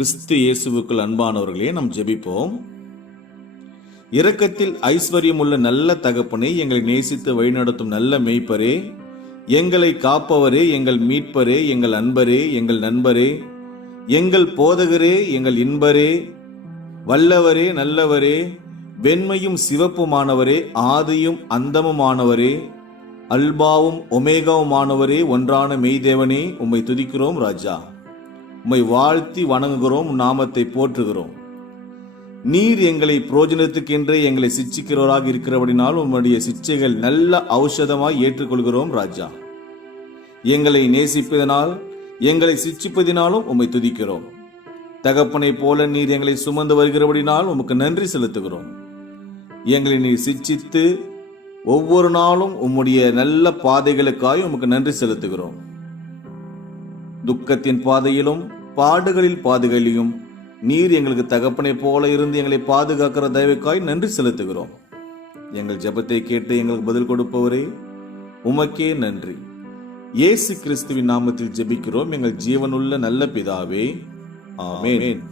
கிறிஸ்து இயேசுவுக்குள் அன்பானவர்களே, நாம் ஜெபிப்போம். இரக்கத்தில் ஐஸ்வர்யமுள்ள நல்ல தகப்பனே, எங்களை நேசித்து வழிநடத்தும் நல்ல மேய்ப்பரே, எங்களை காப்பவரே, எங்கள் மீட்பரே, எங்கள் அன்பரே, எங்கள் நண்பரே, எங்கள் போதகரே, எங்கள் இன்பரே, வல்லவரே, நல்லவரே, வெண்மையும் சிவப்புமானவரே, ஆதியும் அந்தமுமானவரே, அல்பாவும் ஒமேகாவுமானவரே, ஒன்றான மெய்தேவனே, உம்மை துதிக்கிறோம் ராஜா. உம்மை வாழ்த்தி வணங்குகிறோம், நாமத்தை போற்றுகிறோம். நீர் எங்களை புரோஜனத்துக்கென்றே எங்களை சிட்சிக்கிறவராக இருக்கிறபடினால் உம்முடைய சிட்சைகள் நல்ல ஔஷதமாய் ஏற்றுக்கொள்கிறோம் ராஜா. எங்களை நேசிப்பதனால் எங்களை சிட்சிப்பதினாலும் உம்மை துதிக்கிறோம். தகப்பனை போல நீர் எங்களை சுமந்து வருகிறபடினால் உமக்கு நன்றி செலுத்துகிறோம். எங்களை நீர் சிட்சித்து ஒவ்வொரு நாளும் உம்முடைய நல்ல பாதைகளுக்காய் உமக்கு நன்றி செலுத்துகிறோம். துக்கத்தின் பாதையிலும் பாடுகளில் பாதைகளிலும் நீர் எங்களுக்கு தகப்பனை போல இருந்து எங்களை பாதுகாக்கிற தயவுக்காய் நன்றி செலுத்துகிறோம். எங்கள் ஜெபத்தை கேட்டு எங்களுக்கு பதில் கொடுப்பவரே, உமக்கே நன்றி. இயேசு கிறிஸ்துவின் நாமத்தில் ஜெபிக்கிறோம் எங்கள் ஜீவனுள்ள நல்ல பிதாவே, ஆமென்.